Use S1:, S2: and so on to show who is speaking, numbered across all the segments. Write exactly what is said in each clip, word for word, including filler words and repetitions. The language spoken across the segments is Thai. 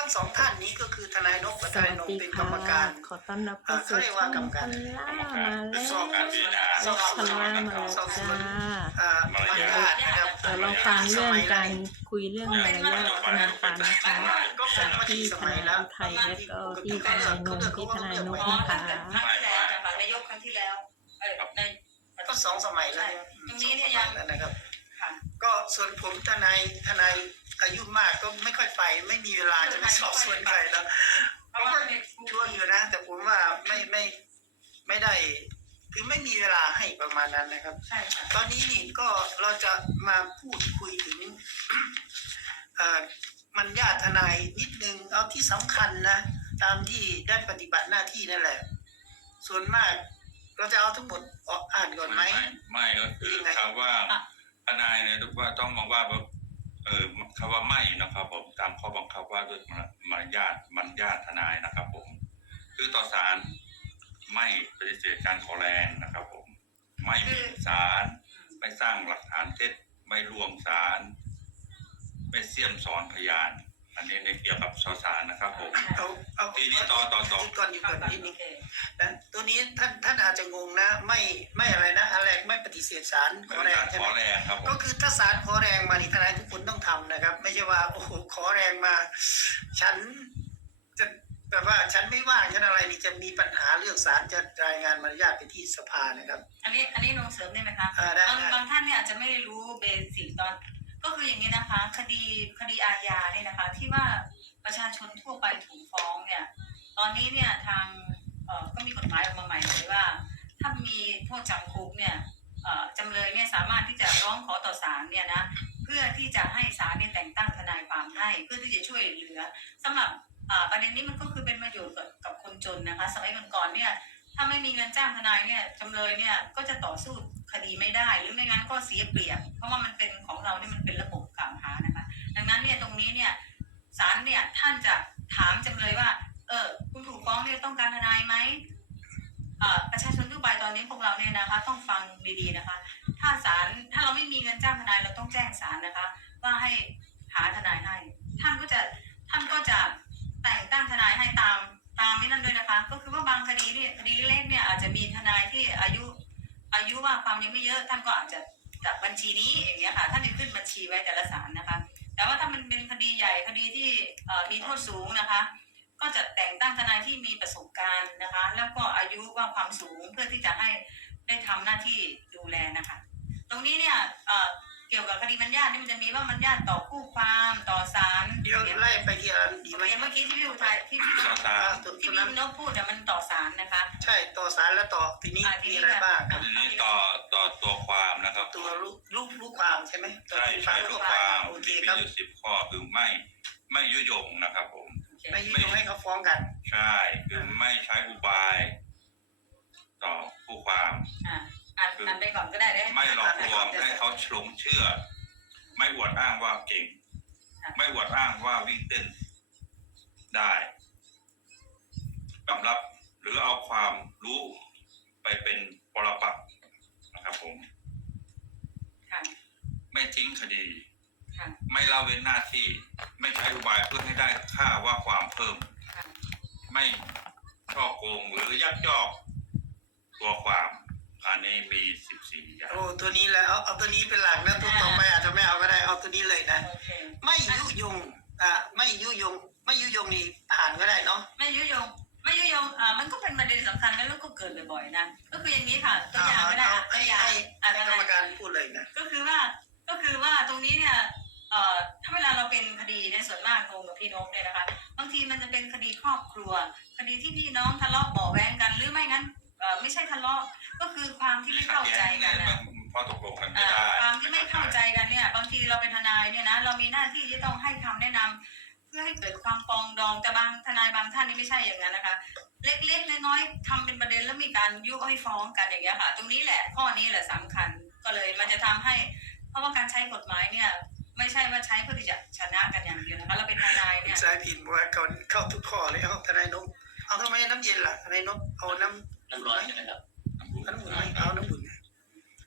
S1: ทั้งสองท่านนี้ก็คือทนายนพกับทนายนงเป็นกรรมการ
S2: ขอต้อนรับเข้าสู่
S1: เขาเรียกว่ากรรมการ
S2: ช่องพลล่ามาแล้ว
S3: สอบการพิจารณา
S2: สอบพลล่ามาแล้ว
S1: สอบส
S2: จ้า
S1: วนอ่ามารยาทนะครับ
S2: เดี๋ยวเราฟังเรื่องการคุยเรื่องมารยาทธนาความนะคะ
S1: ก็เป็
S2: จาน ก
S1: มา
S2: ที่
S1: ที่ส
S2: ท
S1: มั
S2: นาย ย
S1: แล้ว
S2: ไทยและก็ที่ทนายนงที่ทนายนก
S4: อ๋อ
S2: นะคะ
S4: ครั้งที่แล้วนะคะนายกครั้งที่แล้วเออใน
S1: ก็สองสมัยแล้ว
S4: ตรงนี้เนี่ยยัง
S1: แล้วนะครับ
S4: ค่ะ
S1: ก็ส่วนผมทนายทนายอายุมากก็ไม่ค่อยไปไม่มีเวลาจะไปสอบสวนใครแล้ว
S4: เพราะว่าใน
S1: ช่วงอยู่นะ แต่ผมว่าไม่ไม่ไม่ได้ คือไม่มีเวลาให้ประมาณนั้นนะครับ
S4: ใช่ค่ะ
S1: ตอนนี้นี่ก็เราจะมาพูดคุยถึง เอ่อมันญาติทนายนิดนึงเอาที่สำคัญนะตามที่ได้ปฏิบัติหน้าที่นั่นแหละ ส่วนมากเราจะเอาทั้งหมดออกอ่านก่อนไหม
S3: ไม่ก็คือคำว่าทนายเนี่ยทุกว่าต้องมองว่าแบบเออคำว่าไม่นะครับผมตามข้อบังคับว่าด้วยมารยาทมันญาติทนายนะครับผมคือต่อศาลไม่ปฏิเสธการขอแรงนะครับผมไม่หมิ่นศาลไม่สร้างหลักฐานเท็จไม่ลวงศาลไม่เสี่ยมสอนพยาน อันนี้ในเกี่ยวกับสศาลนะครับผม
S1: เอาเอา
S3: ทีนี้ต่อต่อต่อ
S1: หยุดก่อนหยุดก่อนนิดนึ
S4: โอง เค
S1: นะตัวนี้ท่านท่านอาจจะงงนะ ไม่ไม่อะไรนะอะไรไม่ปฏิเสธศาลข
S3: ไม่
S1: อ
S3: ได้
S1: แรง
S3: การ
S1: ใช่
S3: ข
S1: ไห
S3: อ
S1: ม
S3: แรงครับผม
S1: ก็คือถ้าศาลขอแรงมานี่ทนายทุกคนต้องทำนะครับ ไม่ใช่ว่าโอ้โหขอแรงมา ฉันจะแบบว่าฉันไม่ว่างฉันอะไรนี่จะมีปัญหาเรื่องศาลจะรายงานมารยาทไปที่สภานะครับ
S4: อันนี้อันนี้ลงเสริมได้ไหมคะ
S1: อ่าได้
S4: บาง
S1: ได้
S4: บางท่านเนี่ยอาจจะไม่รู้เบสิกตอน ก็คืออย่างนี้นะคะ คดีคดีอาญาเนี่ยนะคะ ที่ว่าประชาชนทั่วไปถูกฟ้องเนี่ย ตอนนี้เนี่ยทางเอ่อก็มีกฎหมายออกมาใหม่เลยว่า ถ้ามีโทษจำคุกเนี่ยเอ่อจำเลยเนี่ยสามารถที่จะร้องขอต่อศาลเนี่ยนะเพื่อที่จะให้ศาลเนี่ยแต่งตั้งทนายความให้เพื่อที่จะช่วยเหลือสำหรับอ่าประเด็นนี้มันก็คือเป็นประโยชน์กับกับคนจนนะคะ สมัยก่อนๆเนี่ยถ้าไม่มีเงินจ้างทนายเนี่ยจำเลยเนี่ยก็จะต่อสู้คดีไม่ได้หรือไม่งั้นก็เสียเปรียบเพราะว่ามันเป็นของเราเนี่ยมันเป็นระบบกล่าวหานะคะดังนั้นเนี่ยตรงนี้เนี่ยศาลเนี่ยท่านจะถามจำเลยว่าเออคุณถูกฟ้องเนี่ยต้องการทนายไหมเอ่อประชาชนทั่วไปตอนนี้พวกเราเนี่ยนะคะต้องฟังดีๆนะคะถ้าศาลถ้าเราไม่มีเงินจ้างทนายเราต้องแจ้งศาลนะคะว่าให้หาทนายให้ท่านก็จะท่านก็จะแต่งตั้งทนายให้ตามตามนี้นั่นด้วยนะคะก็คือว่าบางคดีเนี่ยคดีเล็กๆเนี่ยอาจจะมีทนายที่อายุอายุว่าความยังไม่เยอะท่านก็อาจจะจากบัญชีนี้อย่างเงี้ยค่ะท่านจะขึ้นบัญชีไว้แต่ละศาลนะคะแต่ว่าถ้ามันเป็นคดีใหญ่คดีที่เอ่อมีโทษสูงนะคะก็จะแต่งตั้งทนายที่มีประสบการณ์นะคะแล้วก็อายุว่าความสูงเพื่อที่จะให้ได้ทำหน้าที่ดูแลนะคะตรงนี้เนี่ยเอ่อเกี่ยวกับคดีมัญญาตินี่มันจะมีว่ามัญญาติต่อคู่ความต่อศาล
S1: เดี๋ยวไล่ไปทีละดีไหม
S4: เมื่อกี้ที่พี่อุทัยที่พี่
S3: สศาล
S1: ตัว
S4: ที่
S1: นั้
S4: พี่
S1: น
S4: นกพูดเนี่ยมันต่อศาลนะคะ
S1: ใช่ต่อศาลแล้วต่อทีนี้
S4: อ่าที
S1: มี
S4: นี้
S1: อะไรบ้างครับ
S3: ทีนี้ต่อต่อตัวความนะครับ
S1: ตัวลูกลูกลูกความใช่ไหมตัว
S3: ใช่
S1: ลูก
S3: ใช่
S1: ลู
S3: ตัว
S1: ก
S3: ความ
S1: โอเค
S3: ที่มี
S1: ครับ
S3: อยู่สิบข้อคือไม่ไม่ยุยงนะครับผม
S1: ไม่ยุยงให้เขาฟ้องกัน
S3: ใช่คือไม่ใช้อุบาย ต่อผู้ความ
S4: อ่าอ่านอ่านไปก่อนก็ได้ได้
S3: ไม่หลอกลวงให้เขาหลงเชื่อ ไม่อวดอ้างว่าเก่ง ไม่อวดอ้างว่าวิ่งเต้นได้ยอมรับหรือเอาความรู้ไปเป็นปรปักษ์นะครับผม
S4: ค่ะ
S3: ไม่ทิ้งคดี
S4: ค่ะ
S3: ไม่ละเว้นหน้าที่ ไม่ใช้อุบายเพื่อให้ได้ค่าว่าความเพิ่ม
S4: ค่ะ
S3: ไม่ช่อโกงหรือยักยอกตัวความอันนี้มีสิบสี่อย่าง
S1: โอ้ตัวนี้แหละเอาเอาตัวนี้เป็นหลักนะตัวต่อไปอาจจะไม่เอาก็ได้เอาตัวนี้เลยนะ
S4: โอเค
S1: ไม่ยุยงอ่าไม่ยุยง ไม่ยุยงนี่ผ่านก็ได้เนาะ
S4: ไม่ยุยงไม่ยุยงอ่ามันก็เป็นประเด็นสำคัญแล้วก็เกิดบ่อยๆนะก็คืออย่างนี้ค่ะตัวอย่างก็ได้
S1: เอา
S4: อ่ะตั
S1: ให้
S4: วอย่าง
S1: ให้
S4: อ่ะ
S1: ให้
S4: ท
S1: กรรม
S4: นาย
S1: การพูดเลยนะ
S4: ก็คือว่าก็คือว่าตรงนี้เนี่ยเอ่อถ้าเวลาเราเป็นคดีในยส่วนมากงงกับพี่นกเนี่ยนะคะบางทีมันจะเป็นคดีครอบครัว คดีที่พี่น้องทะเลาะเบาะแว้งกันหรือไม่งั้นเอ่อไม่ใช่ทะเลาะก็คือความที่ไม่เข้าใจกันนะ
S3: พอตกลงกันไม่
S4: อ่า
S3: ได้
S4: ความที่ไม่เข้าใจกันเนี่ยบางทีเราเป็นทนายเนี่ยนะเรามีหน้าที่ที่ต้องให้คำแนะนำเพื่อให้เกิดความปรองดองแต่บางทนายบางท่านนี่ไม่ใช่อย่างนั้นนะคะ เล็กๆน้อยๆทำเป็นประเด็นแล้วมีการยุให้ฟ้องกันอย่างเงี้ยค่ะ ตรงนี้แหละข้อนี้แหละสำคัญก็เลยมันจะทำให้ เพราะว่าการใช้กฎหมายเนี่ยไม่ใช่ว่าใช้เพื่อที่จะชนะกันอย่างเดียวนะคะเราเป็นทนายเนี่ย
S1: สายผิดบอกว่าเขาเข้าทุกข้อเลยเอาทนายนพเอาทำไมน้ำเย็นล่ะทนายนพเอาน้ำ
S5: น้ำร้อนใช่ไหมครับ
S1: น้ำอุ่นไหมเอาน้ำอุ่น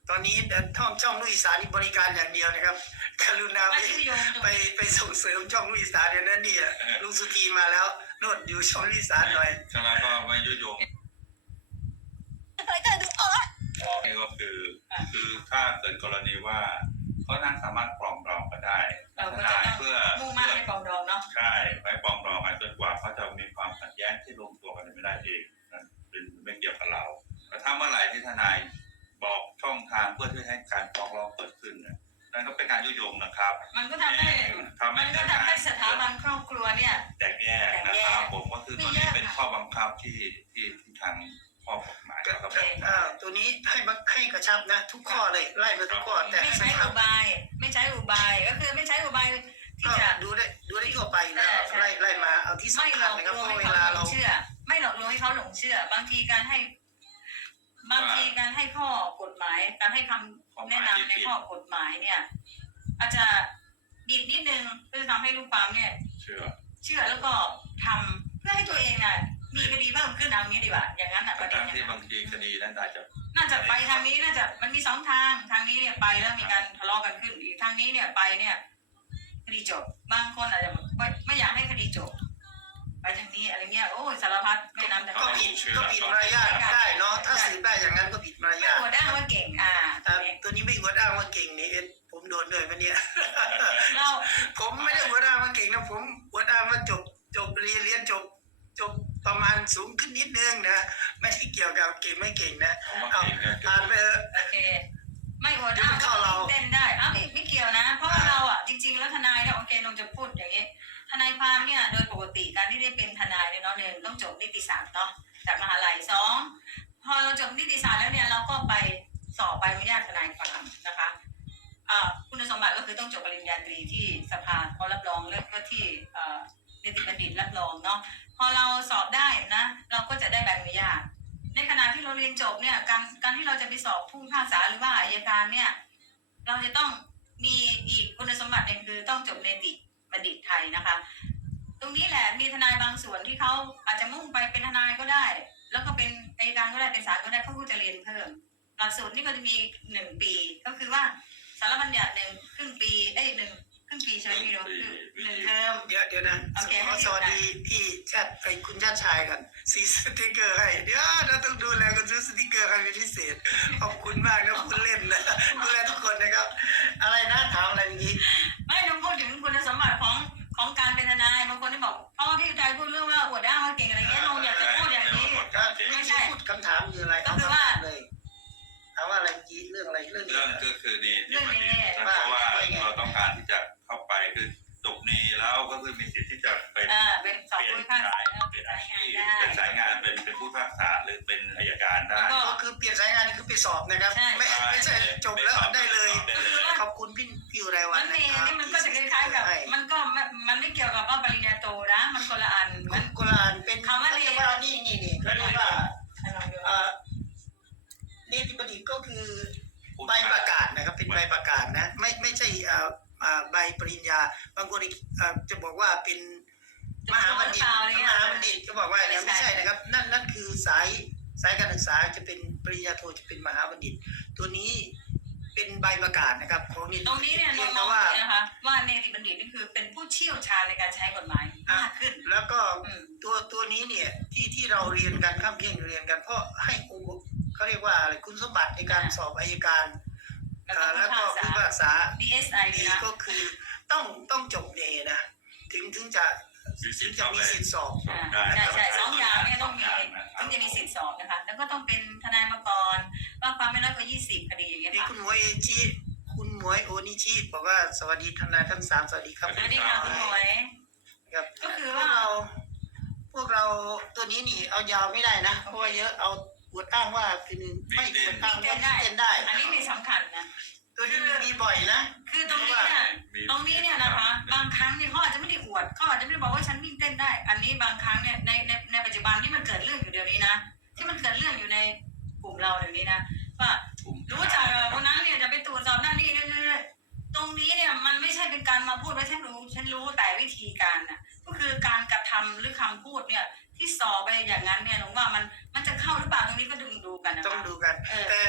S1: ตอนนี้ท่องช่องลุยอีสานนี่บริการอย่างเดียวนะครับกรุณา
S4: ไม่
S1: ไป
S4: ใช่โยม
S1: ไปไปส่งเสริมช่องลุยอีสานเนี่ยนั่นนี่ลุงสุธีมาแล้วโน่นอยู่ช่องลุยอีสานหน่อย
S3: ฉะนั้นก็ไม่ยุยง
S4: เฮ้ยแต่ดูอ๋อ
S3: นี่ก็คือคือถ้าเกิดกรณีว่าเขาน่าสามารถปรองดองก็ได้
S4: เราก็
S3: ท
S4: จะ
S3: นาย
S4: ต้อง
S3: เพื่อ
S4: มุ่งมั่นให้ปรองดองเนาะ
S3: ใช่ไว้ปรองดองไปจนกว่าเขาจะมีความขัดแย้งที่ลงตัวกันไม่ได้เองนั่นเป็นไม่เกี่ยวกับเราแต่ถ้าเมื่อไหร่ที่ทนายบอกช่องทางเพื่อที่ให้การฟ้องร้องเกิดขึ้นเนี่ยนั่นก็เป็นการยุยงนะครับ
S4: มันก็ทำให้
S3: ทำให้
S4: มันก็ทำให้สถาบันครอบครัวเนี่ย
S3: แตกแยกนะครับผมก็คือตอนนี้เป็นข้อบังคับที่ที่ที่ทางข้อกฎหมายนะครับ
S1: อ่าตัวนี้ให้บังให้กระชับนะ ทุกข้อเลยไล่ไปทุกข้อแต่
S4: ไม่ใช้อุบาย ไม่ใช้อุบายก็คือไม่ใช้อุบายที่
S1: ก็
S4: จะ
S1: ดูได้ดูได้ทั่วไปนะไล่ไล่มาเอาที่
S4: ไม่
S1: สำ
S4: หล
S1: คัญ
S4: อก
S1: นะครับ
S4: ลว
S1: เพ
S4: ง
S1: ราะ
S4: ให้
S1: เว
S4: เขา
S1: ลา
S4: หล
S1: เรา
S4: งเชื่อ ไม่หลอกลวงให้เขาหลงเชื่อ บางทีการให้ บางทีการให้ข้อกฎหมาย การให้คำแนะนำในข้อกฎหมายเนี่ย อาจจะบิดนิดนึงเพื่อทำให้ลูกความเนี่ย
S3: เชื่อ
S4: เชื่อแล้วก็ทำเพื่อให้ตัวเองน่ะมีคดีเพิ่มขึ้นเอางี้ดีกว่าอย่างนั้นอ่ะประเด็น
S3: ทั้ง
S4: อย่าง
S3: ที่
S4: นั้
S3: บาน งทีคดีนั้นอาจจะ
S4: น่าจะไปทางนี้น่าจะมันมีสองทางทางนี้เนี่ยไปแล้วมีการทะเลาะกันขึ้นอีกทางนี้เนี่ยไปเนี่ยคดีจบบางคนอาจจะไม่ไม่อยากให้คดีจบไปทางนี้อะไรเงี้ยโอ้ยสารพัดแม่น้ำแต่
S1: ก็ผิดก็ผิดมารยาทได้เนาะถ้าสืบได้อย่างนั้นก็ผิดมาร
S4: ไม่
S1: ยาท
S4: โวดอ้างว่าเก่งอ่า
S1: อ่าตัวนี้ไม่อวดอ้างว่าเก่งนี่เอ็ดผมโดนด้วยปะเนี่ย
S4: เรา
S1: ผมไม่ได้อวดอ้างว่าเก่งนะผมอวดอ้างว่าจบจบเรียนเรียนจบจบประมาณสูงขึ้นนิดนึงนะไม่ได้เกี่ยวกับเก่งไม่เก่งนะ
S3: เอามา
S1: เอา
S3: เก่งเนี่ย
S1: ผ่านไปเถอะ
S4: โอเค ไม่โวดอ้างว่าเต้นได้อ้าวไม่ไม่เกี่ยวนะ เพราะว่าเราอ่ะจริง ๆ แล้วทนายเนี่ยโอเคนงจะพูดอย่างนี้ ทนายความเนี่ยโดยปกติการที่ได้เป็นทนายเนี่ยเนาะหนึ่งต้องจบนิติศาสตร์เนาะจากมหาลัยสองพอเราจบนิติศาสตร์แล้วเนี่ยเราก็ไปสอบใบอนุญาตทนายความนะคะอ่าคุณสมบัติก็คือต้องจบปริญญาตรีที่สภาเขารับรองแล้วก็ที่เอ่อนิติบัณฑิตรับรองเนาะพอเราสอบได้นะเราก็จะได้ใบอนุญาตในขณะที่เราเรียนจบเนี่ยการการที่เราจะไปสอบผู้พิพากษาหรือว่าอัยการเนี่ยเราจะต้องมีอีกคุณสมบัติหนึ่งคือต้องจบเนติบัณฑิตไทยนะคะ ตรงนี้แหละมีทนายบางส่วนที่เขาอาจจะมุ่งไปเป็นทนายก็ได้ แล้วก็เป็นอัยการก็ได้เป็นศาลก็ได้เขาก็จะเรียนเพิ่มหลักสูตรนี่ก็จะมีหนึ่งปีก็คือว่าสารบัญญัติหนึ่งครึ่งปีได้หนึ่งครึ่งปีใช่ไหมพี่โรคือหนึ่งเทอม
S1: เดี๋ยวเดี๋ยวนะ
S4: โอเค
S1: ขอสวัสดีพี่ชาติไอ้คุณชาติชายกันสีสติกเกอร์ให้เดี๋ยวเราต้องดูแลกันซื้อสติกเกอร์ให้เป็นพิเศษขอบคุณมากนะคุณเล่นนะดูแลทุกคนนะครับ อะไรนะถามอะไรเมื่อกี้
S4: ไม่ต้องพูดถึงคุณสมบัติของของการเป็นทนายบางคนที่บอกเพราะว่าพี่ใจพูดเรื่องว่าอวดอ้างว่าเก่งอะไรเงี้ยลงอยากจะพูดอย่างนี้ ไม่ใช่
S1: พูดคำถามคืออะไร
S4: ก็คือว่า
S1: เเลยถามว่าอะไรเมื่อกี้เรื่องอะไรเรื่องนี้
S3: เรื่องก็คือนี่
S4: เรื่องนี้
S3: เพราะว่าเราต้องการที่จะเข้าไปคือจบนีแล้วก็คือมีสิทธิ์ที่จะไป
S4: อ่าเป็นสอบ
S3: เปลี่ย
S4: ผู้
S3: น
S4: พิพากษา
S3: สายเปลี่ยนอาชีพเป็นสายงานเป็นเป็นผู้พิพากษาหรือเป็นอัยการได้
S4: แล้วก็
S1: ก็คือเปลี่ยนสายงานนี่คือไปสอบนะครับ
S4: ใช่
S1: ไม่ไม่ใช่จบแล้วได้เลย
S3: ได้เลย
S1: ขอบคุณพี่พี่อุไรวั
S4: มัน น
S1: นะ
S4: มี
S1: ครับ
S4: นี่มันก็จะคล้ายๆกับ
S1: ให้
S4: มันก็ไม่มันไม่เกี่ยวกับว่าปริญญาโทนะมันคนละอัน
S1: คุ
S4: มัน
S1: ณกุลานเป็น
S4: คำว่า
S1: เรียกว่านี่นี่นี่เขาเรียกว่า
S4: ลองดู
S1: เอ่อนิติบัณฑิตก็คือใบประกาศนะครับ เป็นใบประกาศนะ ไม่ไม่ใช่เอ่อเอ่อใบปริญญาบางคนเอ่อจะบอกว่าเป็นมหาบัณฑิตมหาบัณฑิตก็บอกว่าเนี่ยไม่ใช่นะครับ นั่นนั่นคือสายสายการศึกษาจะเป็นปริญญาโทจะเป็นมหาบัณฑิต ตัวนี้เป็นใบประกาศนะครับของนิติ
S4: ตรงนี้เนี่ย
S1: เพี
S4: เรา
S1: ยง
S4: ม
S1: แต่
S4: อง
S1: ว่า
S4: นะคะว่าเนติบัณฑิตนี่คือเป็นผู้เชี่ยวชาญในการใช้กฎหมายมากขึ้น
S1: แล้วก็
S4: อืม
S1: ตัวตัวนี้เนี่ยที่ที่เราเรียนกันข้ามเที่ยงเรียนกัน เพราะให้องค์เขาเรียกว่าอะไรคุณสมบัติในการสอบอัยการ
S4: แล้ว
S1: เอ่อแล้ว
S4: ก็
S1: ก็
S4: ผู้
S1: ผู้
S4: พิพากษา
S1: พิพากษา
S4: ดี เอส ไอ
S1: ดี
S4: นี่นะ
S1: ก็คือต้องต้องจบเนนะถึงถึงจะถึงจะมีสิทธิสอบ
S4: อ่าใช่ใช่สองอย่างเนี่ยต้องมีถึงจะมีสิทธิ์สอบนะคะ แล้วก็ต้องเป็นทนายมาก่อนว่าความไม่น้อยกว่ายี่สิบคดีอย่างเงี้ย
S1: นี่
S4: ค่ะ
S1: คุณหมวยเอจิคุณหมวยโอนิชิบอกว่าสวัสดีทนายทั้งสามสวัสดีครับ
S4: สวัสดีค่ะคุณหมวย
S1: ครับ
S4: ก็คือ
S1: พว
S4: ว่า
S1: กเรา พวกเราตัวนี้นี่เอายาวไม่ได้นะเพราะว่าเยอะเอาอวดอ้างว่าเป็นไม่อวดอ้างว่าเต้นได้
S4: อันนี้มีสำคัญนะ
S1: ตัวนี้มีบ่อยนะ
S4: คือตรงนี้เนี่ยตรงนี้เนี่ยนะคะ บางครั้งเนี่ยเขาอาจจะไม่ได้อวดเขาอาจจะไม่ได้บอกว่าฉันวิ่งเต้นได้ อันนี้บางครั้งเนี่ยในในในปัจจุบันที่มันเกิดเรื่องอยู่เดี๋ยวนี้นะที่มันเกิดเรื่องอยู่ในกลุ่มเราเดี๋ยวนี้นะว่ารู้จักวันนั้นเนี่ยจะไปตรวจสอบนั่นนี่นั่นนี่ตรงนี้เนี่ยมันไม่ใช่เป็นการมาพูดว่าฉันรู้ฉันรู้แต่วิธีการน่ะก็คือการกระทำหรือคำพูดเนี่ยที่สอบไปอย่างนั้นเนี่ยหนูว่ามันมันจะเข้าหรือเปล่าตรงนี้ก็ดูดูกันนะ
S1: ต้องดูกัน
S4: เออ
S1: แต่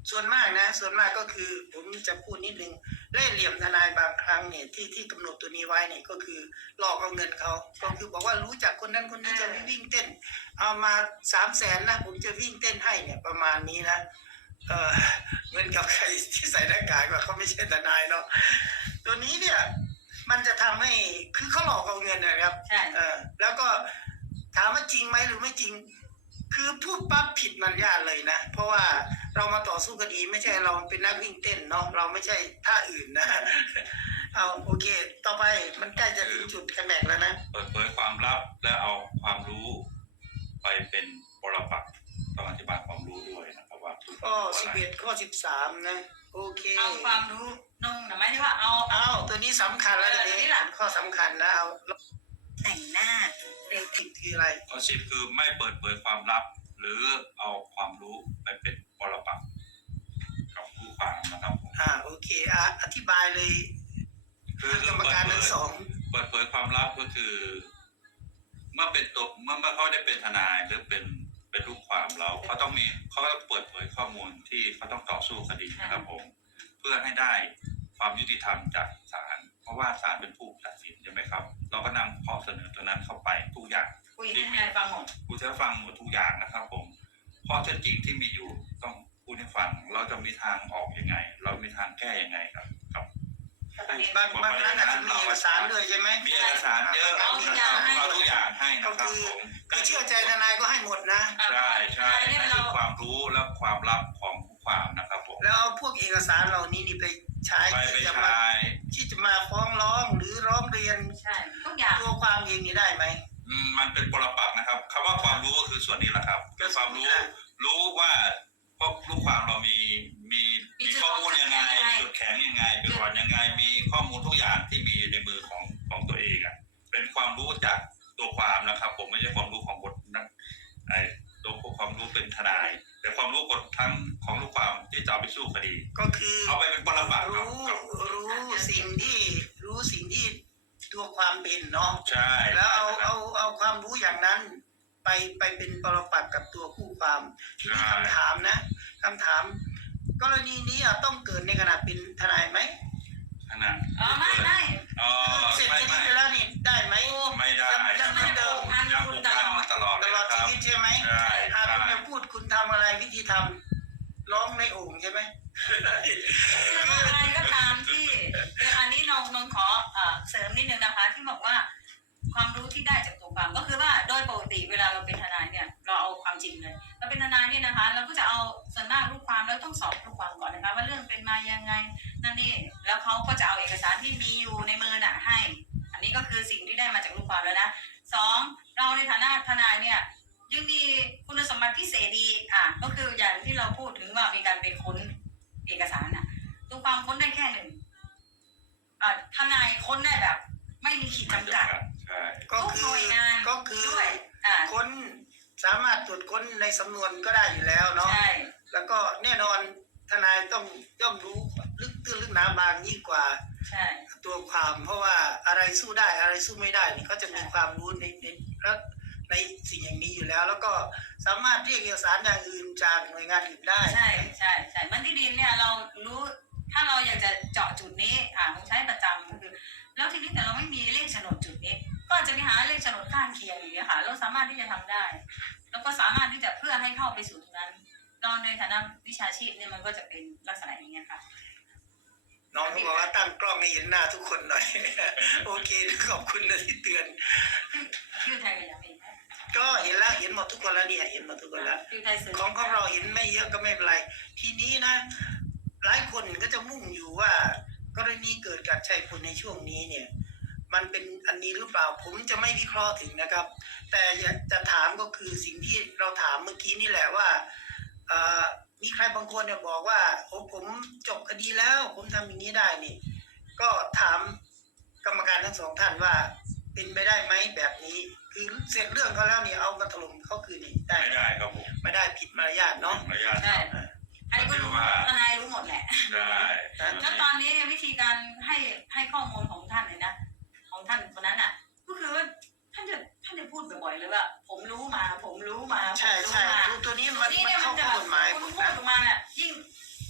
S1: ส่วนมากนะ ส่วนมากก็คือผมจะพูดนิดนึงเล่ห์เหลี่ยมทนายบางครั้งเนี่ยที่ที่กำหนดตัวนี้ไว้เนี่ยก็คือหลอกเอาเงินเขาก็คือบอกว่ารู้จักคนนั้นคนนี้จะวิ่งเต้น เอามาสามแสนนะผมจะวิ่งเต้นให้เนี่ยประมาณนี้นะเออเงินกับใครที่ใส่หน้ากากว่าเขาไม่ใช่ทนายเนาะตัวนี้เนี่ยมันจะทำให้คือเขาหลอกเอาเงินนะครับ
S4: ใช่
S1: เออแล้วก็ถามว่าจริงไหมหรือไม่จริง คือพูดปั๊บผิดมันยากเลยนะ เพราะว่าเรามาต่อสู้คดีไม่ใช่เราเป็นนักวิ่งเต้นเนาะเราไม่ใช่ท่าอื่นนะ เอาโอเค ต่อไปมันใกล้จะถึงจุดแคลแม็กซ์แล้วนะ
S3: เปิดเผยความลับและเอาความรู้ไปเป็นปรปักษ์ต้องอธิบายความรู้ด้วยนะครับว่าคือ
S1: ข้อ
S3: อะ
S1: สิบ
S3: ไร
S1: เอ็ดข้อสิบสามนะ โอเค
S4: เอาความรู้นุ่งนะไม่ใช่ว่าเอา
S1: เอาตัวนี้สำคัญแล้ว
S4: เออ
S1: ที
S4: ตัวนี้
S1: นี้
S4: แหละ
S1: ข้อสำคัญนะเอา
S4: แต่งหน้าเร็ว
S1: ผิดคืออะไร
S3: ข้อสิบคือไม่เปิดเผยความลับ หรือเอาความรู้ไปเป็นปรปักษ์กับผู้ฟังนะครับผม
S1: อ่าโอเคอ่ะอธิบายเลย
S3: คือก
S1: รรม
S3: เปิด
S1: การ
S3: เผ
S1: ทั้ง
S3: ย
S1: สอง
S3: เปิดเผยความลับก็คือ เมื่อเป็นตัวเมื่อเมื่อเขาได้เป็นทนายหรือเป็นเป็นลูกความเราเขาต้องมีเขาต้องเปิดเผยข้อมูลที่เขาต้องต่อสู้คดีนะครับผม เพื่อให้ได้ความยุติธรรมจากศาลเพราะว่าศาลเป็นผู้ตัดสินใช่ไหมครับ เราก็นำข้อเสนอตัวนั้นเข้าไปทุกอย่าง
S4: คุยให้ทนายฟังหมด
S3: ผู้จะฟังหมดทุกอย่างนะครับผมข้อเท็จจริงที่มีอยู่ต้องพูดให้ฟัง เราจะมีทางออกยังไง เรามีทางแก้ยังไงครับครับ
S1: บางบางครั้งอาจจะมีเอกสารด้วยใช่ไหม
S3: มีเอกสารเยอะ
S4: เอาทุกอย่างให้
S3: เราทุกอย่างให้
S1: ก็
S3: นะครับ
S1: คือ
S3: ผม
S1: คือเชื่อใจทนายก็ให้หมดนะ
S3: ใช่ใช่
S4: เนี่ย
S3: นั่น
S4: เรา
S3: คือความรู้และความลับของผู้ความนะครับผม
S1: แล้วเอาพวกเอกสารเหล่านี้นี่ไปใช้
S3: ไปไป
S1: ที่จะมา
S3: ใช้
S1: ที่จะมาฟ้องร้องหรือร้องเรียน
S4: ใช่ทุกอย่าง
S1: ตัวความเองนี่ได้ไหม
S3: อืมมันเป็นปรปักษ์นะครับคำว่าความรู้ก็คือส่วนนี้แหละครับคือความรู้ รู้ว่าพวกลูกความเรามีมีมีข้อมูลยังไงจุดแข็งยังไงจุดอ่อนยังไง มีข้อมูลทุกอย่างที่มีในมือของของตัวเองอ่ะเป็นความรู้จากตัวความนะครับ ผมไม่ใช่ความรู้ของบทนักไอ้ตัวความรู้เป็นทนาย แต่ความรู้กฎทั้งของลูกความที่จะเอาไปสู้คดี
S1: ก็คือ
S3: เอาไปเป็นปรปักษ์ครับ
S1: รู้
S3: ครับ
S1: รู้สิ่งที่รู้สิ่งที่ตัวความเป็นเนาะ
S3: ใช่
S1: แล้วเอาเอาเอาความรู้อย่างนั้น ไปไปเป็นปรปักษ์กับตัวคู่ความทีนี้คำถามนะคำถาม กรณีนี้อ่ะต้องเกิดในขณะเป็นทนายไหม
S3: ขนาด
S4: อ๋อไม่ไม่
S3: อ๋อ
S1: เสร็จ
S3: ไม่
S1: คดี
S3: ไม่
S1: ไปแล้วนี่ได้ไหม
S3: ไม่ได้
S1: ยังเหมือนเดิม
S3: ยังผูกพันมาตลอด
S1: ต
S3: เลย
S1: ลอด
S3: ค
S1: ชี
S3: รับ
S1: วิตใช่ไหม
S3: ใช่
S1: หาก
S3: ใช่
S1: คุณจะพูดคุณทำอะไรวิธีทำร้องในโอ่งใช่ไหม
S4: คือว่าอะไรก็ตามที่เดี๋ยวอันนี้นงนงขอเอ่อเสริมนิดนึงนะคะ ที่บอกว่าความรู้ที่ได้จากตัวความก็คือว่าโดยปกติเวลาเราเป็นทนายเนี่ยเราเอาความจริงเลยเราเป็นทนายเนี่ยนะคะ เราก็จะเอาส่วนมากลูกความแล้วต้องสอบลูกความก่อนนะคะว่าเรื่องเป็นมายังไงนั่นนี่แล้วเขาก็จะเอาเอกสารที่มีอยู่ในมือน่ะให้ อันนี้ก็คือสิ่งที่ได้มาจากลูกความแล้วนะสองเราในฐานะทนายเนี่ยยังมีคุณสมบัติพิเศษอีกอ่ะก็คืออย่างที่เราพูดถึงว่ามีการไปค้นเอกสารน่ะลูกความค้นได้แค่หนึ่งอ่ะทนายค้นได้แบบ ไม่มีขีดจำกัด
S3: ใช่
S1: ก็
S4: ทุก
S1: คื
S4: หน่
S1: อ
S4: วยงาน
S1: ก็คือ
S4: ด้วยอ่า
S1: ค้นสามารถตรวจค้นในสำนวนก็ได้อยู่แล้วเนาะ
S4: ใช่
S1: แล้วก็แน่นอนทนายต้องย่อมรู้ลึกตื้นลึกหนาบางยิ่งกว่า
S4: ใช่
S1: ตัวความเพราะว่าอะไรสู้ได้อะไรสู้ไม่ได้นี่เขาจะมีความรู้ในในและในสิ่งอย่างนี้อยู่แล้ว แล้วก็สามารถเรียกเอกสารอย่างอื่นจากหน่วยงานอื่นได้
S4: ใช่ใช่ใช่เหมือนที่ดินเนี่ยเรารู้ถ้าเราอยากจะเจาะจุดนี้อ่าคงใช้ประจำก็คือแล้วทีนี้แต่เราไม่มีเลขโฉนดจุดนี้ ก็จะไปหาเลขโฉนดข้างเคียงอย่างเงี้ยค่ะเราสามารถที่จะทำได้ แล้วก็สามารถที่จะเพื่อให้เข้าไปสู่ตรงนั้นเราในฐานะวิชาชีพเนี่ยมันก็จะเป็นลักษณะอย่างเงี้ยค่ะ
S1: น้องเขาบอกว่าตั้งกล้องให้เห็นหน้าทุกคนหน่อย โอเคขอบคุณนะที่เตือน
S4: ชื่อไทยก็ยังมีไหม
S1: ก็เห็นแล้วเห็นหมดทุกคนแล้วเนี่ยเห็นหมดทุกคนแล้ว
S4: ชื่อไทยสื่อ
S1: ของของเราเห็นไม่เยอะก็ไม่เป็นไร ทีนี้นะ หลายคนก็จะมุ่งอยู่ว่า กรณีเกิดการใช้คนในช่วงนี้เนี่ย มันเป็นอันนี้หรือเปล่าผมจะไม่วิเคราะห์ถึงนะครับ แต่อยากจะถามก็คือสิ่งที่เราถามเมื่อกี้นี่แหละว่าเอ่อมีใครบางคนเนี่ยบอกว่าโอ้ผมจบคดีแล้ว ผมทำอย่างนี้ได้นี่ ก็ถามกรรมการทั้งสองท่านว่า เป็นไปได้ไหมแบบนี้ คือเสร็จเรื่องเขาแล้วเนี่ยเอามาถล่มเขาคืนนี่ได้
S3: ไม่ได้ครับผม
S1: ไม่ได้ผิดมารยาทเนาะ
S3: มารยาท
S4: ใช่ใครก็รู้ทนายรู้หมดแหละ
S3: ได้
S4: แล้วตอนนี้เนี่ยวิธีการให้ให้ข้อมูลของท่านเลยนะของท่านคนนั้นอ่ะ ก็คือว่าท่านจะท่านจะพูดบ่อยๆเลยว่า ผมรู้มา ผมรู้มา
S1: ใช่
S4: ผมรู้
S1: ใช่
S4: มา
S1: ตัวตัวนี้
S4: ตั
S1: มั
S4: วน นี้
S1: มัน
S4: เนี่ยมั
S1: เข้าน
S4: จะ
S1: ข้อกฎหมาย
S4: คุณพูดออกมาเนี่ยยิ่ง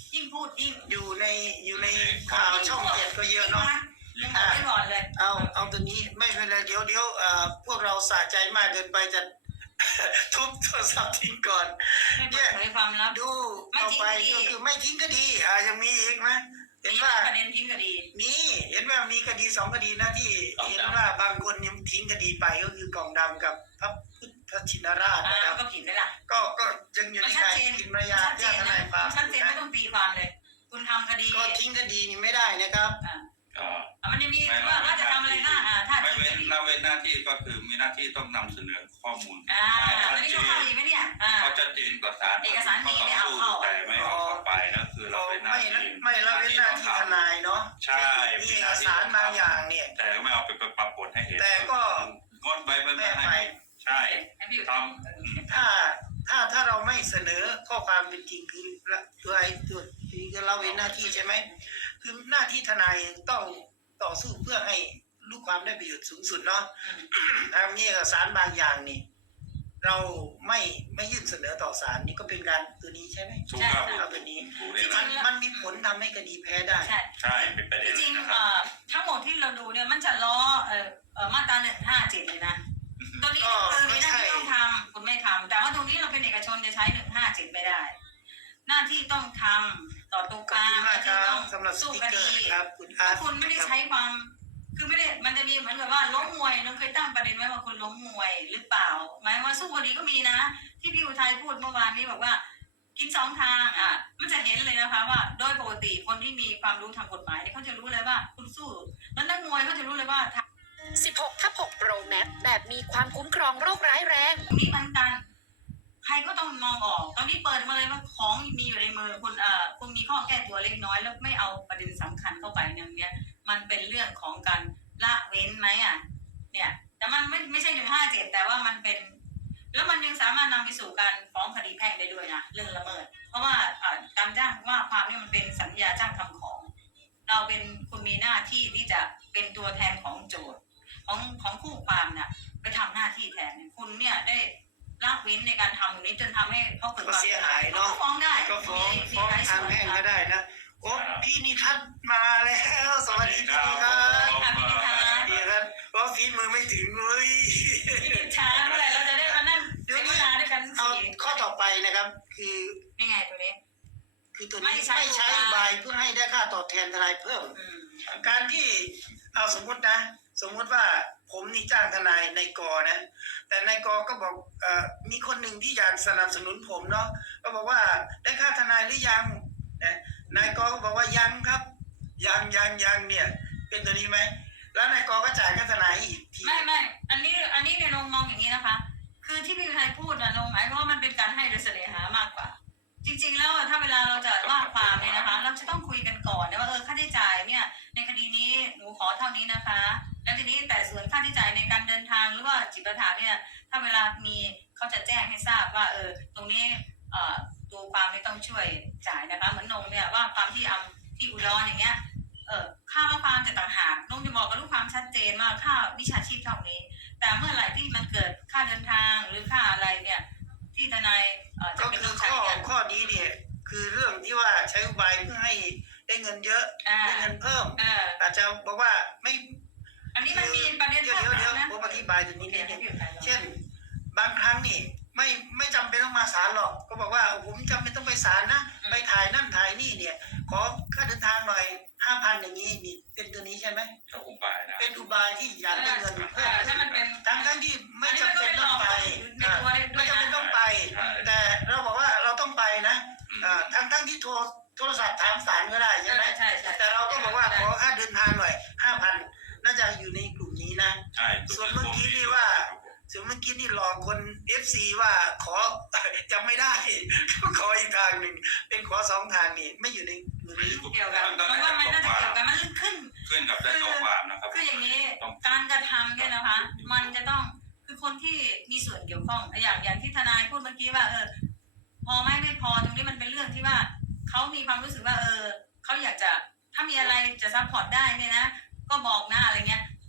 S4: ยิ่งพูดยิ่ง
S1: อยู่ในอยู่ในข่าวช่องเจ็ดก็เยอะเนาะ
S4: ยังบอกไม่ก่อนเลย
S1: เอาเอาตัวนี้ไม่เป็นไรเดี๋ยวเดี๋ยวเอ่อพวกเราสะใจมากเกินไปจะ ทุบโทรศัพท์ทิ้งก่อน
S4: ไม่เปิดเผยความลับ
S1: ดูต่อไปก็คือไม่ทิ้งคดีอ่ายังมีอีกนะเห็น
S4: มี
S1: ว่า
S4: ประเด็นทิ้งคดี
S1: มีเห็นว่ามีคดีสองคดีนะที่เห็นว่าบางคนยังทิ้งคดีไปก็คือกล่องดำกับพระพุทธชินราช
S4: อ่า
S1: นะครับ
S4: ก็ผิดไหมล่ะ
S1: ก็ก็ยังอยู่
S4: มั
S1: ใน
S4: นชัด
S1: การ
S4: เจน
S1: กินระยะ
S4: ชัดเจ
S1: ญาน ติท
S4: นะ
S1: นายความ
S4: ชัดเจนไม่ต้องตีความเลย คุณทำคดี
S1: ก็ทิ้งคดีนี่ไม่ได้นะครับ
S4: อ่า
S3: ก็
S4: อ่ะมันยังมีว่าว่าจะทำอะไรบ้างอ่าถ้า
S3: ไม่
S4: ทิ้ง
S3: เว้
S4: คน ดี
S3: ละเว้นหน้าที่ก็คือมีหน้าที่ต้องนำเสนอข้อมูล
S4: อ่า
S3: ให้ชั
S4: อั
S3: ด
S4: นนี้
S3: เจ
S4: ก็
S3: น
S4: เข้าอีกไหมเนี่ยอ่า
S3: เขาชัดเจนต่อศาล
S4: เอกสารดีไม่เอาเข้า
S3: แต่ไม่เอาเข้าไปนะคือเราเป็นหน้า
S1: ไม่
S3: ที่
S1: ไม่ละเว้นหน้าที่ทนายเนาะ
S3: ใช่
S1: มีเอกสารบางอย่างเนี่ย
S3: แต่ไม่เอาไปปรากฏให้เห็น
S1: แต่ก็
S3: งดไว้ไม่
S1: ไม่
S3: ให้
S1: ไป
S3: ใช่
S4: ให้พี่อยู่
S3: ท
S4: ท
S1: ถ้าถ้าถ้าเราไม่เสนอข้อความเป็นจริงคือละตัวไอ้ตัวนี้ก็เราเว้นหน้าที่ใช่ไหมคือหน้าที่ทนายต้องต่อสู้เพื่อให้ลูกความได้ประโยชน์สูงสุดเนาะทางนี้เอกสารบางอย่างนี่ เราไม่ไม่ยื่นเสนอต่อศาลนี่ก็เป็นการตัวนี้ใช่ไหม
S3: ถูกครับ
S1: เอาตัวนี้
S3: ถูกเลย
S1: มัน
S3: นะ
S1: มันมีผลทำให้คดีแพ้ได้
S4: ำใช่
S3: ใช่เป็นประเด็น
S4: จริง
S3: นะ
S4: ๆ
S3: ครั
S4: เอ่
S3: บ
S4: อทั้งหมดที่เราดูเนี่ยมันจะล้อเอ่อเอ่อมาตราหนึ่งห้าเจ็ดเลยนะตัวนี้คือมีหน้าที่ต้องทำคุณไม่ทำแต่ว่าตรงนี้เราเป็นเอกชนจะใช้หนึ่งห้าเจ็ดไม่ได้ หน้าที่ต้องทำต่อตัว
S1: ข
S4: ก
S1: อบ
S4: ลาง
S1: คุณ
S4: ห
S1: มา
S4: น้าก
S1: ค
S4: ที่
S1: รั
S4: ต้
S1: บ
S4: อง
S1: สำหรับส
S4: สู้
S1: ติ๊
S4: ค
S1: กเกอ
S4: ดี
S1: ร์ครับคุณอา
S4: ถ้า
S1: ร์ต
S4: คุณไม่ได้ใช้ความ คือไม่ได้มันจะมีเหมือนกับว่าล้มมวยน้องเคยตั้งประเด็นไว้ว่าคุณล้มมวยหรือเปล่าหมายว่าสู้คดีก็มีนะ ที่พี่อุทัยพูดเมื่อวานนี้บอกว่า กินสองทางอ่ะมันจะเห็นเลยนะคะว่าโดยปกติคนที่มีความรู้ทางกฎหมายเนี่ยเขาจะรู้เลยว่าคุณสู้แล้วนักมวยเขาจะรู้เลยว่า
S5: สิบหกทับหก Pro Max แบบมีความคุ้มครองโรคร้ายแรง
S4: ตรงนี้มันกัน ใครก็ต้องมองออก ตอนนี้เปิดมาเลยว่าของมีอยู่ในมือคุณเอ่อคุณมีข้อแก้ตัวเล็กน้อยแล้วไม่เอาประเด็นสำคัญเข้าไปอย่างเนี้ย มันเป็นเรื่องของการละเว้นไหมอ่ะ เนี่ย แต่มันไม่ไม่ใช่หนึ่งห้าเจ็ดแต่ว่ามันเป็น แล้วมันยังสามารถนำไปสู่การฟ้องคดีแพ่งได้ด้วยนะเรื่องละเมิด เพราะว่าอ่าการจ้างว่าความเนี่ยมันเป็นสัญญาจ้างทำของ เราเป็นคุณมีหน้าที่ที่จะเป็นตัวแทนของโจทย์ ของของคู่ความน่ะไปทำหน้าที่แทนคุณเนี่ยได้ละเว้นในการทำตรงนี้จนทำให้เขาเกิด
S1: ก็
S4: ความ
S1: เสียหายเนาะ
S4: ก็ฟ้องได้
S1: ก็ฟ้อง
S4: มี
S1: ฟ้อง
S4: หลย
S1: ทาง
S4: ส่วน
S1: แพ่ง
S4: ค่ะ
S1: ก็ได้นะโอ้พี่นิทัศน์มาแล้วสวัสดีพี่นิทัศน์
S4: ค่ะพี่นิทาน
S1: พี่นิทัศน์เพราะฝีมือไม่ถึงเลย
S4: พี่นิทานเมื่อไหร่เราจะได้มานั่งใช้เวลาด้วยกัน
S1: เอา
S4: สี่
S1: ข้อต่อไปนะครับ คือ
S4: นี่ไงตัวนี้
S1: คือตัว
S4: ไม่
S1: นี้
S4: ใช้
S1: ไม่ใช้
S4: อุ
S1: อุ
S4: บา
S1: บาย ยเพื่อให้ได้ค่าตอบแทนทนายเพิ่ม
S4: อืม
S1: การที่เอาสมมุตินะ สมมุติว่าผมนี่จ้างทนายในกอนะ แต่นายกก็บอกเอ่อมีคนหนึ่งที่อยากสนับสนุนผมเนาะก็บอกว่าได้ค่าทนายหรือยังนะนายกก็บอกว่ายังครับยังยังยังเนี่ย เป็นตัวนี้ไหมแล้วนายกก็จ่ายค่าทนายอีกที
S4: ไม่ไม่อันนี้อันนี้เนี่ยนงมองอย่างนี้นะคะ คือที่พี่ไทยพูดนะนงหมายว่ามันเป็นการให้โดยเสน่หามากกว่า จริง ๆ แล้วอะถ้าเวลาเราจะว่าความเนี่ยนะคะ เราจะต้องคุยกันก่อนนะว่าเออค่าใช้จ่ายเนี่ยในคดีนี้หนูขอเท่านี้นะคะ แล้วทีนี้แต่ส่วนค่าใช้จ่ายในการเดินทางหรือว่าจิปาถะเนี่ย ถ้าเวลามีเขาจะแจ้งให้ทราบว่าเออตรงนี้เอ่อตัวความไม่ต้องช่วยจ่ายนะคะเหมือนนงเนี่ยว่าความที่อำที่อุดรอย่างเงี้ยเออค่าว่าความจะต่างหากนงจะบอกกับลูกความชัดเจนว่าค่าวิชาชีพเท่านี้ แต่เมื่อไหร่ที่มันเกิดค่าเดินทางหรือค่าอะไรเนี่ยที่ทนายเอ่อจะ
S1: ก็
S4: เป็น
S1: คื
S4: ต้
S1: อ
S4: องใช้
S1: ข้อ
S4: เนี่ย
S1: ข้อนี้เนี่ย คือเรื่องที่ว่าใช้อุบายเพื่อให้ได้เงินเยอะ
S4: อ่า
S1: ได้เงินเพิ่ม
S4: เออ
S1: อาจจะบอกว่าไม่
S4: อันนี้มันมีประเด็น
S1: เดี๋ยว
S4: เพิ่ม
S1: เดี๋ยว
S4: เติ
S1: เดี๋ยว
S4: มนะ
S1: ผมอธิบายตรงนี้
S4: เดี๋
S1: นิ
S4: ยว
S1: ด
S4: ให้
S1: นึง
S4: พี่ไทย
S1: เช่น บางครั้งนี่ไม่ไม่จำเป็นต้องมาศาลหรอก ก็บอกว่าผมจำเป็นต้องไปศาลนะไปถ่ายนั่นถ่ายนี่เนี่ย ขอค่าเดินทางหน่อยห้าพันอย่างนี้นี่เป็นตัวนี้ใช่ไหม
S3: ก็อุบายนะ
S1: เป็นอุบายที่อยากได้เงินเพิ่ม
S4: ถ้ามันเป็น
S1: ทั้งทั้งที่ไม่จำเป็นต้องไป
S4: ในตัวด้
S1: ไม่
S4: วย
S1: จำเป็น
S4: นะ
S1: ต้องไป แต่เราบอกว่าเราต้องไปนะอ่าทั้งทั้งที่โทรโทรศัพท์ถามศาลก็ได้ใช่ไหม
S4: ใช่ใช่
S1: แต่เราก็บอกว่าขอค่าเดินทางหน่อยห้าพันน่าจะอยู่ในกลุ่มนี้นะ
S3: ใช่
S1: ส่วนเมื่อกี้นี่ว่า ส่วนเมื่อกี้นี่หลอกคน เอฟ ซี ว่าขอ จำไม่ได้ ขออีกทางหนึ่งเป็นขอสองทางนี่ไม่อยู่ในกลุ่มนี้
S4: เกี่ยวกันเพราะว่ามันน่าจะเกี่ยวกันมันลึกขึ้น
S3: ขึ้นกับได้ตัวความนะครับ
S4: คืออย่างนี้การกระทำเนี่ยนะคะ มันจะต้องคือคนที่มีส่วนเกี่ยวข้องอย่างอย่างที่ทนายพูดเมื่อกี้ว่าเออพอไม่ไม่พอตรงนี้มันเป็นเรื่องที่ว่าเขามีความรู้สึกว่าเออเขาอยากจะถ้ามีอะไรจะซัพพอร์ตได้เนี่ยนะก็บอกหน้าอะไรเงี้ย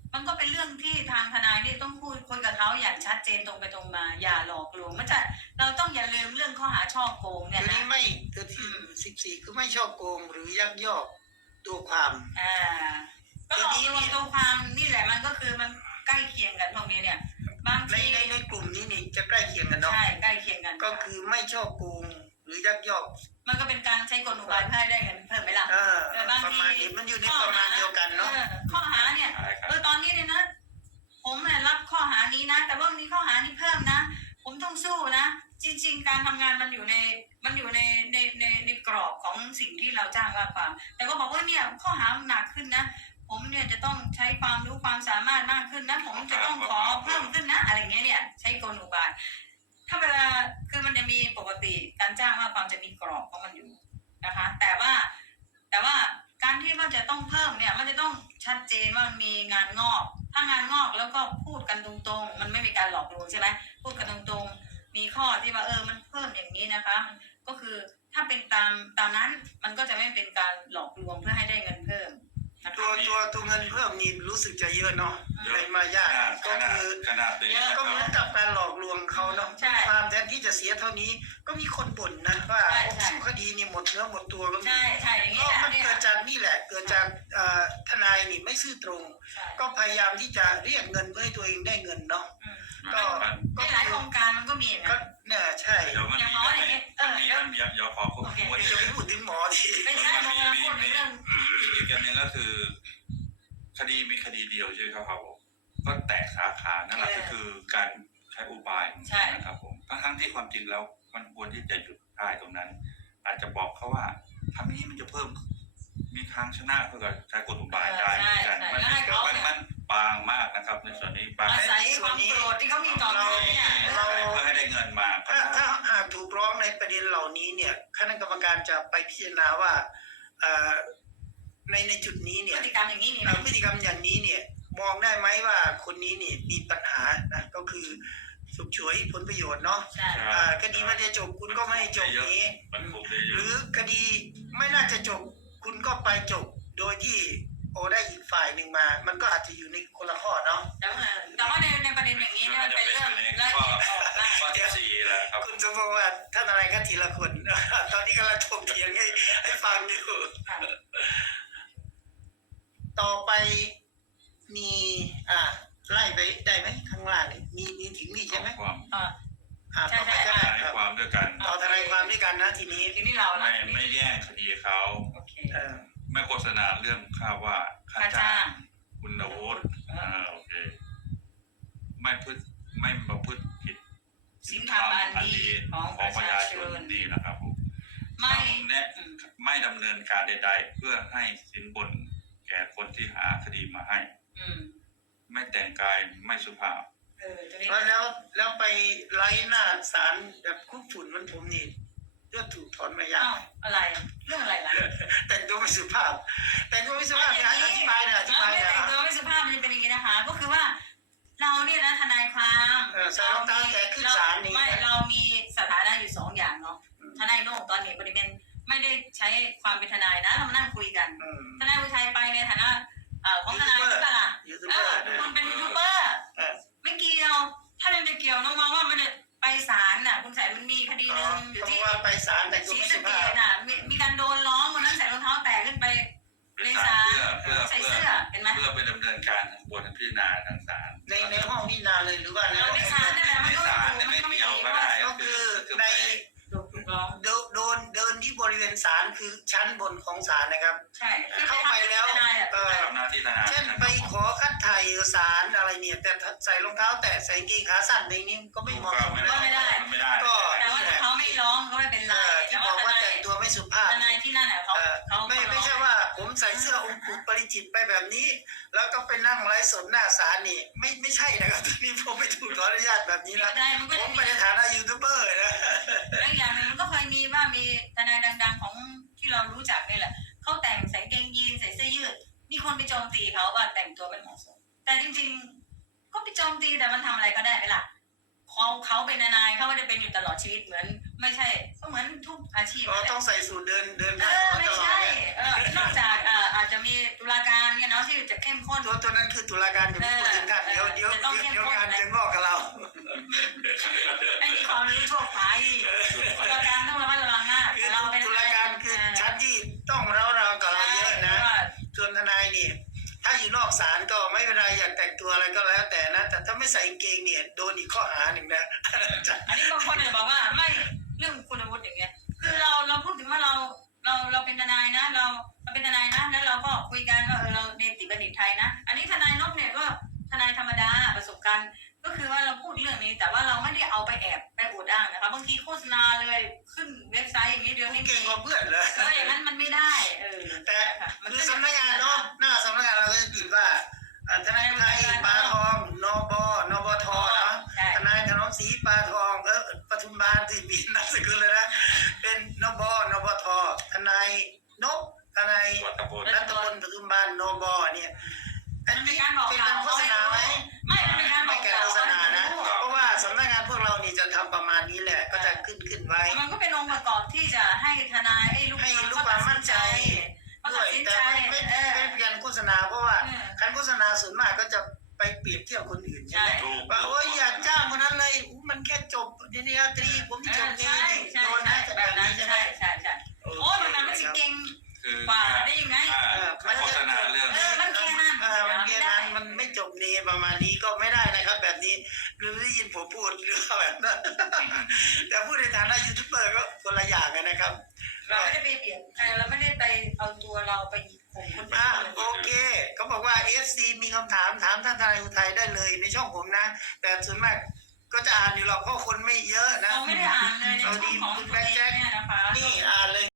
S4: มันก็เป็นเรื่องที่ทางทนายนี่ต้องพูดคุยกับเขาอย่างชัดเจนตรงไปตรงมาอย่าหลอกลวงมันจะเราต้องอย่าลืมเรื่องข้อหาช่อโกงเนี่ย
S1: ตัว
S4: นะ
S1: นี้ไม่ตัวที่สิบสี่คือไม่ชอบโกงหรือยักยอกตัวความ
S4: อ่าก็หลอกลวงตัวความนี่แหละมันก็คือมันใกล้เคียงกันพวกนี้เนี่ย บาง
S1: ใน
S4: ที
S1: ในในกลุ่มนี้นี่จะใกล้เคียงกันเนาะ
S4: ใช่ใกล้เคียงกัน
S1: ก็คือไม่ชอบโกงหรือยักยอก
S4: มันก็เป็นการใช้กลอุบายเพื่อให้ได้เงินเพิ่มไหมล่ะ
S1: เออ
S4: แต่บาง
S1: ประ
S4: ที
S1: มาณนี้มันอยู่ในประมาณเดียวกันเนาะ
S4: ออข้อหาเนี่ย
S3: ใช่ครับ
S4: เออตอนนี้เนี่ยนะ ผมเนี่ยรับข้อหานี้นะ แต่ว่ามีข้อหานี้เพิ่มนะ ผมต้องสู้นะ จริง ๆ การทำงานมันอยู่ในมันอยู่ในในในในกรอบของสิ่งที่เราจ้างว่าความ แต่ก็บอกว่าเนี่ยข้อหามันหนักขึ้นนะ ผมเนี่ยจะต้องใช้ความรู้ความสามารถมากขึ้นนะ ผมจะต้องขอเพิ่มขึ้นนะ อะไรเงี้ยเนี่ยใช้กลอุบาย ถ้าเวลาคือมันจะมีปกติการจ้างว่าความจะมีกรอบของมันอยู่นะคะ แต่ว่าแต่ว่าการที่ว่าจะต้องเพิ่มเนี่ยมันจะต้องชัดเจนว่ามีงานงอก ถ้างานงอกแล้วก็พูดกันตรงๆ มันไม่มีการหลอกลวงใช่ไหมพูดกันตรงๆ มีข้อที่ว่าเออมันเพิ่มอย่างนี้นะคะ ก็คือถ้าเป็นตามตามนั้นมันก็จะไม่เป็นการหลอกลวงเพื่อให้ได้เงินเพิ่มนะ
S1: ตัว
S4: คะ
S1: ตัวตัวเงินเพิ่มนี่รู้สึกจะเยอะเนาะในมารยาท
S3: ข
S1: ก็
S3: นาด
S1: คือ
S3: ขนาดนี้นะค
S1: ก็
S3: รับ
S1: เหมือนกับการหลอกลวงเขาเนาะ
S4: ใช่
S1: ความแทนที่จะเสียเท่านี้ ก็มีคนบ่นนะว่า
S4: ใช่
S1: โอ้
S4: ใช่
S1: สู้คดีนี่หมดเนื้อหมดตัวก็มี
S4: ใช่ใช่อย่างนี้
S1: ก็
S4: แหละ
S1: มัน
S4: เนี่ย
S1: เกิดจากนี่แหละ เกิดจากเอ่อทนายนี่ไม่ซื่อตรง
S4: ใช่
S1: ก็พยายามที่จะเรียกเงินเพื่อให้ตัวเองได้เงินเนาะ
S4: อืม
S1: ก็
S4: ในหลายโครงการมันก็มีอย่าง
S1: ก็
S4: นั้น
S1: เนี่ยใช่
S3: เดี๋ยวมัน
S4: อย่างหมออย่างเงี้ยเออ
S3: มีมันมีเดี๋ยวขอควบคุม
S1: เดี๋ยวจะไปพูดถึงหมอที่
S4: ไม่ใช่เราพูดในเรื่อง
S3: อีกอย่างหนึ่งก็คือ คดีมีคดีเดียวใช่ไหมครับผมก็แตกสาขานั่นแหละก็คือการใช้อุบายนะครับผมทั้งที่ความจริงแล้วมันควรที่จะหยุดได้ตรงนั้น อาจจะบอกเขาว่าทำนี้มันจะเพิ่ม มีทางชนะเพื่อใช้กลอุบายได้เหมือนกันมันมันมันบางมากนะครับ ในส่วนนี้บาง
S4: อาศัยความโกรธที่เขามีต่อเราเนี่ย
S1: เรา
S3: เพื่อให้ได้เงินมา
S1: ถ้าถ้าหากถูกร้องในประเด็นเหล่านี้เนี่ยคณะกรรมการจะไปพิจารณาว่าเอ่อในในจุดนี้
S4: พ
S1: เนี่ย
S4: ฤติกรรมอย่างนี้นี่
S1: เอ่อพฤติกรรมอย่างนี้เนี่ยมองได้ไหมว่าคนนี้นี่มีปัญหานะก็คือสุกฉวยผลประโยชน์เนาะ
S4: ใช่
S1: อ่าคดีไม่ได้จบคุณก็ไม่ให้จบนี้
S3: มันคุมได้เย
S1: หรื
S3: อะ
S1: อคดีไม่น่าจะจบ คุณก็ไปจบ โดยที่โอได้อีกฝ่ายหนึ่งมา มันก็อาจจะอยู่ในคนละข้อเนาะ
S4: แต่ว่าแต่ว่าในในประเด็นอย่างนี้เนี่ยมันเป็นเรื่องละเอียดอ่อนมาก
S3: ข้อที่สี่แล้วครับ
S1: คุณสมพงษ์ว่าท่านอะไรก็ทีละคน ตอนนี้กำลังถกเถียงให้ให้ฟังอยู่ ต่อไปมีอ่าไล่ไปได้ไหมข้างล่างนี่มีมีถึงนี่ใช่ไหม
S3: ความ
S4: อ่า
S1: อ่า
S4: ใช่
S1: ต่อไป
S4: ใช่
S1: ก็ได้
S3: ในความด้วยกัน
S1: ต่อทนายความด้วยกันนะทีนี้
S4: ทีนี้เรา
S3: ไม่
S4: ละ
S3: ไม่แย่งคดีเขา
S4: โอเค
S1: เออ
S3: ไม่โฆษณาเรื่องค่าว่าค่า
S4: ค่า
S3: จ้า
S4: จ้าง ง
S3: คุณวุฒิอ่าโอเค ไม่พฤติไม่ประพฤติผิด
S4: สินธรรมอันดีของ
S3: ข
S4: ป
S3: อง
S4: ระ
S3: ประ
S4: ชา
S3: ชา
S4: ช
S3: ชน
S4: น
S3: นี่นะครับผม
S4: ไม่
S3: แนะไม่ดำเนินการใด ๆ เพื่อให้สินบนแก่คนที่หาคดีมาให้
S4: อืม
S3: ไม่แต่งกายไม่สุภาพ
S4: เออตัวนี้
S1: แล้วแล้วแล้วไปไล่หน้าศาลแบบคุกฝุ่นมันผมนี่ก็ถูกถอนมายา
S4: อ้าวอะไรเรื่องอะไรล่ะ
S1: แต่งตัวไม่สุภาพ แต่งตัวไม่สุภาพเนี่ยอธิบายหน่อยอธิบายห
S4: ไม่
S1: น่อย
S4: แต่งตัวไม่สุภาพมันจะเป็นอย่างนี้นะคะ ก็คือว่า เราเนี่ยนะทนายความ
S1: เออใส่รองเท้าแตะขึ้นศาลนี่
S4: ไม่เรามีสถานะอยู่สองอย่างเนาะทนายโน่งตอนนี้บริเวณไม่ได้ใช้ความเป็นทนายนะเรามานั่งคุยกัน
S1: อืม
S4: ทนายอุทัยไปในฐานะเอ่อของทนายหรือเปล่าล่ะ
S1: ยูทูบ
S4: เอ
S1: เบอ
S4: อ
S1: ร์นะ
S4: คุณเป็นยูทูบเบอร์
S1: เออ
S4: ไม่เกี่ยว ถ้ามันจะเกี่ยวน้องมองว่ามันจะไปศาลน่ะ คุณสายมันมีคดีหนึ่งอยู่
S1: เพ
S4: ที่
S1: ราะว่าไปศาลแต่งตัว
S4: ชี้
S1: ไม่
S4: สะ
S1: สุ
S4: เก
S1: ภาพ
S4: ดน่ะมีมีการโดนร้องวันนั้นใส่รองเท้าแตะขึ้นไปในศาล
S3: เพื่อ
S4: ใส่
S3: เพื่อ
S4: เสื้อเห็นไหม
S3: เพื่อไปดำเนินการบนพิจารณาทางศาล
S1: ในในห้องพิจารณาเลยหรือว่าในห้อง
S4: ในศาลนั่นแหละมัน
S3: ใน
S4: ก็
S3: ศาล
S4: ไม่
S3: ไม่
S4: ถูกมันก็ไม่
S3: เกี่ยว
S4: ดี
S3: ก็
S4: ว่า
S3: ได้
S1: ก็คือใน
S4: ถูกร้อง
S1: โดนโดนเดินที่บริเวณศาลคือชั้นบนของศาลนะครับ
S4: ใช่คือ
S1: เข้าไปแล้ว
S4: ทนายอ่ะ
S1: เออ
S3: ทำหน้าที่ทนาย
S1: เช่นไปขอคัดถ่ายเอกสารอะไรเนี่ย แต่ใส่รองเท้าแตะใส่กางเกงขาสั้นในนี้ก็ไม่เหมาะสม
S3: ไม่
S1: นะ
S3: ได้ไม่ได้
S1: ก็
S4: แต่ว่าถ้าเขาไม่ร้องก็ไม่เป็นไร
S1: เอ่อที่บอกว่าแต่งตัวไม่สุภาพ
S4: ทนายที่นั่นอ่ะเขา
S1: เอ่อ
S4: เขา
S1: ไม่ไม่ใช่ว่าผมใส่เสื้อองค์ปู่ปริจิตรไปแบบนี้ แล้วก็ไปนั่งไลฟ์สดหน้าศาลนี่ไม่ไม่ใช่นะครับทีนี้ผมไม่ถูกขออนุญาตแบบนี้
S4: ไม่
S1: นะ
S4: ได้มันก็
S1: ผ
S4: จะ
S1: ม
S4: มี
S1: ในฐานะยูทูบเบอร์นะ
S4: แล้วอย่างหนึ่งมันก็เคยมีว่ามีทนายดัง ๆ ของที่เรารู้จักนี่แหละเขาแต่งใส่กางเกงยีนใส่เสื้อยืดมีคนไปโจมตีเขาว่าแต่งตัวไม่เหมาะสมแต่จริงๆก็ไปโจมตีแต่มันทำอะไรก็ได้ไหมล่ะเขาเขาเป็นทนายเขาไม่ได้เป็นอยู่ตลอดชีวิตเหมือนไม่ใช่ก็เหมือนทุกอาชีพ
S1: เรา
S4: นั่นแหละ
S1: ต้องใส่สูตรเดินเดิน
S4: เอ
S1: ทาง
S4: อ
S1: ต
S4: ไม่
S1: ลอด
S4: ใช่
S1: เนี่ย
S4: เออนอกจากอ่าอาจจะมีตุลาการเนี่ยเนาะที่จะเข้มข้น
S1: ตัวตัวนั้นคือตุลาการเดี๋ยวพูดถึงกันเดี๋ยวเดี๋ยว
S4: จะต้องเข้ม
S1: เดี๋ยว
S4: ข้น
S1: งานจะงอกกับเรา
S4: ไอ้นี่ความรู้ทั่วไปตุลาการต้องระมัดระวังมาก
S1: คือ
S4: เราเป็น
S1: ตุลาการคือชั้นที่ต้องเราเรากับเราเยอะนะ
S4: ใช่
S1: ส่วนทนายนี่ถ้าอยู่นอกศาลก็ไม่เป็นไรอยากแต่งตัวอะไรก็แล้วแต่นะ แต่ถ้าไม่ใส่กางเกงเนี่ยโดนอีกข้อหาหนึ่งนะ
S4: อันนี้บางคนเนี่ยบอกว่าไม่เรื่องคุณวุฒิอย่างเงี้ยคือเราเราพูดถึงว่าเราเราเราเป็นทนายนะ เราเราเป็นทนายนะแล้วเราก็คุยกันว่าเออเราเนติบัณฑิตไทยนะ อันนี้ทนายนพเนี่ยก็ทนายธรรมดาประสบการณ์ก็คือว่าเราพูดเรื่องนี้ แต่ว่าเราไม่ได้เอาไปแอบไปอวดอ้างนะคะบางทีโฆษณาเลยขึ้นเว็บไซต์อย่างนี้เดี๋ยวนี้
S1: เก่งกว่าเพื่อนเลย
S4: เอออย่างนั้นมันไม่ได้เออ
S1: แต่
S4: ค่ะมัน
S1: คือสำนักงานเนาะหน้าสำนักงานเราก็จะติดว่าอ่าทนายไทยปลาทองนบนบทเนาะ
S4: ใช่
S1: ทนายถนอมศรีปลาทองเออปทุมบาลที่มีนามสกุลเลยนะเป็นนบนบททนายนกทนาย
S3: วัตพล
S1: รัตพลปทุมบาลนบเนี่ยอัน
S4: มันเป็
S1: นี้
S4: นการบอก
S1: เป็น
S4: กล่า
S1: กาว รโฆษณาไหม
S4: ไม่มันเป็นการบ
S1: ไม่
S4: อก
S1: การ
S4: กล่าว
S1: โฆษณานะเพราะว่าสำนักงานพวกเรานี่จะทำประมาณนี้แหละก็จะขึ้นขึ้นไว้
S4: มันก็เป็นองค์ประกอบที่จะให้ทนายไอ้ลูก
S1: ให้
S4: ความ
S1: ลูกความมั่นใจ
S4: เขา
S1: ด้
S4: ตั
S1: ว
S4: ด
S1: ย
S4: สิน
S1: แต่
S4: ใจ
S1: ไม่ไม่
S4: เอ
S1: ไม่
S4: อ
S1: เป็นการโฆษณาเพราะว่า
S4: เออ
S1: การโฆษณาส่วนมากก็จะไปเปรียบเทียบคนอื่นใช่ไหม
S4: ใช่
S3: ถูก
S1: ว่าโอ้ยอย่าจ้างคนนั้นเลยอู้มันแค่จบปริญญาตรีผม
S4: เอ
S1: จ
S4: อบ
S1: นี่
S4: ใช่ใช่
S1: โดน
S4: ใช่
S1: นะจะ
S4: แบ
S1: แบบ บ
S4: นั้
S1: นี้
S4: น
S1: ใช่ไหม
S4: ใช่ใช่ใช่โอ้ยมันมันสิเก่ง
S3: คือก
S4: ว่าได้ยังไง
S3: ถ้าโฆษณาเรื่อง
S4: เออมันแค่นั้น
S1: เออมันแค่นั้นมันไม่จบนี่ประมาณนี้ก็ไม่ได้นะครับ แบบนี้หรือได้ยินผมพูดหรือว่าแบบนั้น แต่พูดในฐานะยูทูบเบอร์ก็คนละอย่างกันนะครับ
S4: เราไม่ได้ไปเปลี่ยนเออเราไม่ได้ไปเอาตัวเราไปข่มคนอื่
S1: อ่ะ
S4: น
S1: โอเคเขาบอกว่า เอฟ ซี มีคำถามถามท่านทนายอุทัยได้เลยในช่องผมนะ แต่ส่วนมากก็จะอ่านอยู่หรอกเพราะคนไม่เยอะนะ
S4: เราไม่ได้อ่านเลยในช่องของตัวเองเนี่ยนะคะ
S1: นี่อ่านเลย